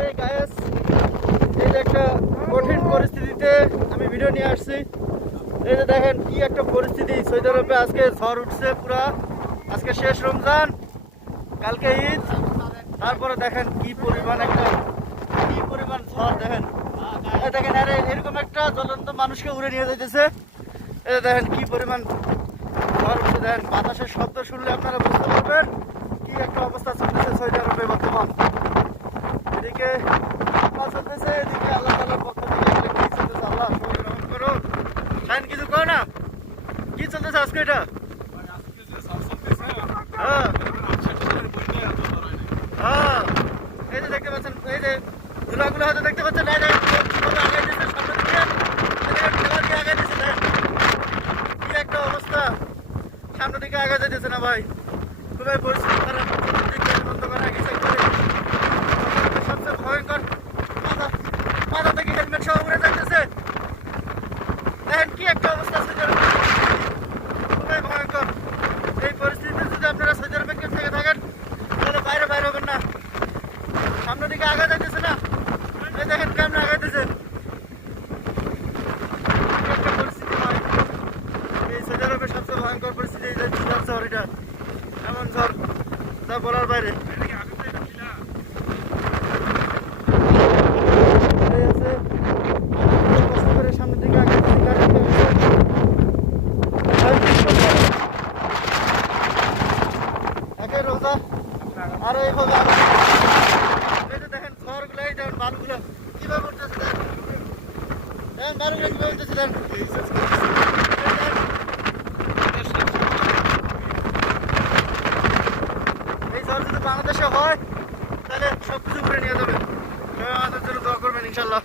এই গায়েস, এই যে একটা কঠিন পরিস্থিতিতে আমি ভিডিও নিয়ে আসছি। এই যে দেখেন কি একটা পরিস্থিতি, সৌদি আরবে আজকে ঝড় উঠছে পুরা। আজকে শেষ রমজান, কালকে ঈদ, তারপরে দেখেন কি পরিমাণ ঝড়। দেখেন এই দেখেন, আরে এরকম একটা জ্বলন্ত মানুষকে উড়ে নিয়ে যাইতেছে। এই যে দেখেন কি পরিমাণ ঝড় উঠছে। দেখেন বাতাসের শব্দ শুনলে আপনারা বুঝতে পারবেন কি একটা অবস্থা চলতেছে সৌদি আরবে বর্তমান। এদিকে চলতেছে, এদিকে আল্লাহ তাআলার পক্ষ থেকে কি চলতেছে, আল্লাহ সবাই গ্রহণ করো। শাইন কিছু কয় না, কি চলতেছে আজকে এটা? হ্যাঁ হ্যাঁ, এই যে দেখতে পাচ্ছেন, এই যে ধুলাগুলো হয়তো দেখতে পাচ্ছেন, এই যে কিভাবে আগাই দিচ্ছে সামনের দিকে, এই যে ঠেলা দিয়ে আগাই দিচ্ছে। দেখেন কি একটা অবস্থা, সামনের দিকে আগাই যাইতেছে না ভাই, খুবই পরিস্থিতি খারাপ। চতুর্দিকে অন্ধকার হয়ে গেছে একবারে। সবচেয়ে ভয়ঙ্কর, মাথা থেকে হেলমেট সহ উড়ে যাইতেছে। দেখেন কি একটা অবস্থা সৌদি আরবে, খুবই ভয়ঙ্কর। এই পরিস্থিতিতে যদি আপনারা সৌদি আরবে থেকে থাকেন তাহলে বাইরে হবেন না। সামনের দিকে আগা যাইতেছে না, এই দেখেন কেমন আগাইতেছে। একটা পরিস্থিতি হয়, এই সৌদি আরবের সবচেয়ে ভয়ঙ্কর পরিস্থিতি এই যে ঝড়, এটা এমন ঝড় যা বলার বাইরে। এই আছে, কষ্ট করে সামনের দিকে আগাইতেছে, গাড়ি একে রোজা আর এইভাবে দেখেন ঝড়গুলো, এই দেখেন বালুগুলো কিভাবে উঠতেছে। দেখেন বালুগুলো কিভাবে উঠতেছে। দেখেন এই ঝড় যদি বাংলাদেশে হয় তাহলে সবকিছু ঘুরে নিয়ে যাবে। আমাদের জন্য দোয়া করবেন ইনশাল্লাহ।